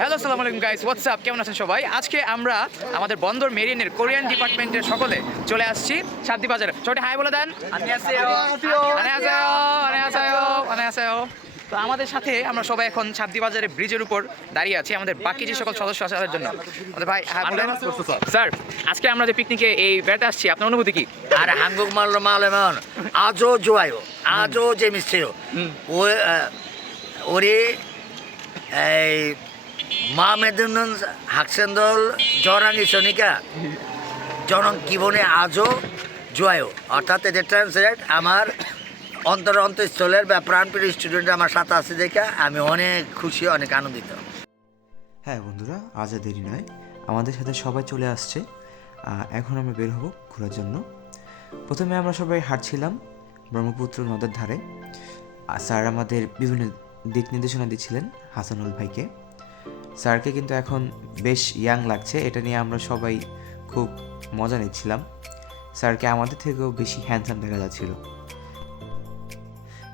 Hello আসসালামু আলাইকুম guys, WhatsApp, কেমন আছেন সবাই? আজকে আমরা আমাদের বন্দর মেরিনের কোরিয়ান ডিপার্টমেন্টের সকলে চলে আসছি শান্তি বাজারে। সবাই হাই বলে দেন। 안녕하세요. তো আমাদের সাথে আমরা সবাই এখন শান্তি বাজারে ব্রিজের উপর দাঁড়িয়ে আছি আমাদের বাকি যে সকল সদস্য আসার জন্য। আমাদের ভাই হ্যাঁ বলেন। স্যার, আজকে আমরা যে পিকনিকে এই বেড়াতে আসছি, আপনার অনুভূতি কি? আর 한국말로 말하면 아주 좋아요. 아주 재밌어요. 우리 마음에 드는 학생들 저랑 있으니까 저는 기분이 아주 좋아요. অর্থাৎ এটা ট্রান্সলেট আমার অন্তঃস্থলের বা প্রাণপ্রিয় স্টুডেন্ট আমার সাথে আছে দেখে আমি অনেক খুশি, অনেক আনন্দিত। হ্যাঁ বন্ধুরা, আজ আর দেরি নয়, আমাদের সাথে সবাই চলে আসছে। এখন আমরা বের হব ঘোরার জন্য। প্রথমে আমরা সবাই হাঁটছিলাম ব্রহ্মপুত্র নদের ধারে। স্যার আমাদের বিভিন্ন দিক নির্দেশনা দিচ্ছিলেন হাসানুল ভাইকে। স্যারকে কিন্তু এখন বেশ ইয়াং লাগছে, এটা নিয়ে আমরা সবাই খুব মজা নিচ্ছিলাম। স্যারকে আমাদের থেকেও বেশি হ্যান্ডসাম দেখা যাচ্ছিল।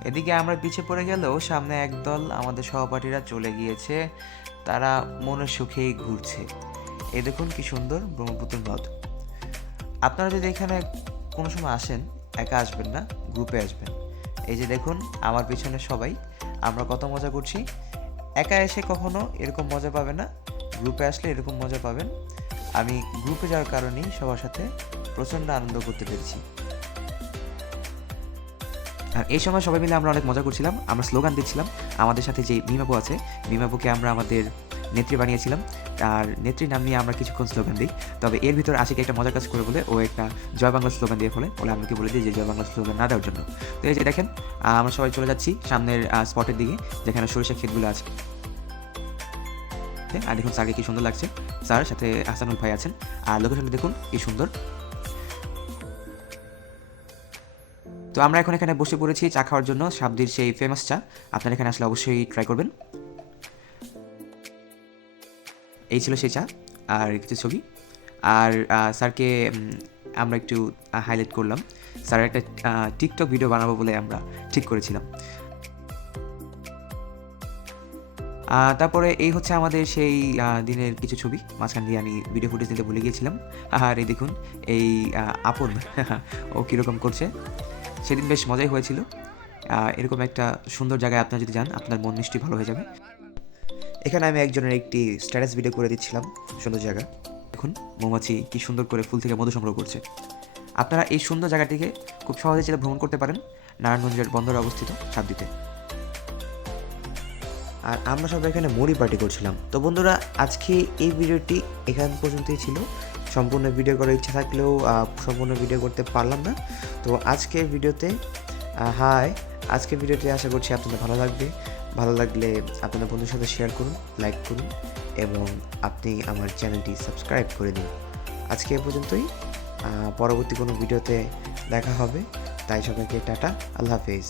এদিকে আমরা পিছিয়ে পড়ে গেলেও সামনে একদল আমাদের সহপাঠীরা চলে গিয়েছে, তারা মনের সুখেই ঘুরছে। এই দেখুন কি সুন্দর ব্রহ্মপুত্র নদ। আপনারা যদি এখানে কোনো সময় আসেন, একা আসবেন না, গ্রুপে আসবেন। এই যে দেখুন আমার পিছনে সবাই, আমরা কত মজা করছি। একা এসে কখনো এরকম মজা পাবেন না, গ্রুপে আসলে এরকম মজা পাবেন। আমি গ্রুপে যাওয়ার কারণেই সবার সাথে প্রচণ্ড আনন্দ করতে পেরেছি। আর এই সময় সবাই মিলে আমরা অনেক মজা করছিলাম, আমরা স্লোগান দিচ্ছিলাম। আমাদের সাথে যে মিমাপু আছে, মিমাপুকে আমরা আমাদের নেত্রী বানিয়েছিলাম। আর নেত্রীর নাম নিয়ে আমরা কিছুক্ষণ স্লোগান দিই। তবে এর ভিতর আশিকে একটা মজার কাজ করে বলে ও একটা জয় বাংলা স্লোগান দিয়ে বলে আমাকে বলে দিই যে জয় বাংলা স্লোগান না দেওয়ার জন্য। তো এই যে দেখেন, আমরা সবাই চলে যাচ্ছি সামনের স্পটের দিকে যেখানে সরিষা ক্ষেতগুলো আছে। আর দেখুন স্যারকে কি সুন্দর লাগছে, স্যার সাথে হাসানুল ভাই আছেন। আর লোকেশনটা দেখুন কি সুন্দর। তো আমরা এখন এখানে বসে পড়েছি চা খাওয়ার জন্য, সাবদির সেই ফেমাস চা। আপনারা এখানে আসলে অবশ্যই ট্রাই করবেন। এই ছিল সেই চা আর কিছু ছবি। আর স্যারকে আমরা একটু হাইলাইট করলাম। স্যারের একটা টিকটক ভিডিও বানাবো বলে আমরা ঠিক করেছিলাম। তারপরে এই হচ্ছে আমাদের সেই দিনের কিছু ছবি। মাঝখান দিয়ে আমি ভিডিও ফুটেজ দিতে ভুলে গিয়েছিলাম। আর এই দেখুন এই আপন ও কীরকম করছে। সেদিন বেশ মজাই হয়েছিল। এরকম একটা সুন্দর জায়গায় আপনারা যদি যান, আপনার মন নিশ্চয়ই ভালো হয়ে যাবে। এখানে আমি একজনের একটি স্ট্যাটাস ভিডিও করে দিচ্ছিলাম, সুন্দর জায়গা। দেখুন মৌমাছি কি সুন্দর করে ফুল থেকে মধু সংগ্রহ করছে। আপনারা এই সুন্দর জায়গাটিকে খুব সহজে চাইলে ভ্রমণ করতে পারেন, নারায়ণগঞ্জের বন্দরে অবস্থিত সাবদিতে। আর আমরা সবাই এখানে মুড়ি পার্টি করছিলাম। তো বন্ধুরা, আজকে এই ভিডিওটি এখান পর্যন্তই ছিল। সম্পূর্ণ ভিডিও করার ইচ্ছা থাকলেও সম্পূর্ণ ভিডিও করতে পারলাম না। তো আজকের ভিডিওতে আজকের ভিডিওটি আশা করছি আপনাদের ভালো লাগবে। ভালো লাগলে আপনাদের বন্ধুর সাথে শেয়ার করুন, লাইক করুন এবং আপনি আমার চ্যানেলটি সাবস্ক্রাইব করে দিন। আজকে এ পর্যন্তই, পরবর্তী কোনো ভিডিওতে দেখা হবে। তাই সবাইকে টাটা, আল্লাহ হাফেজ।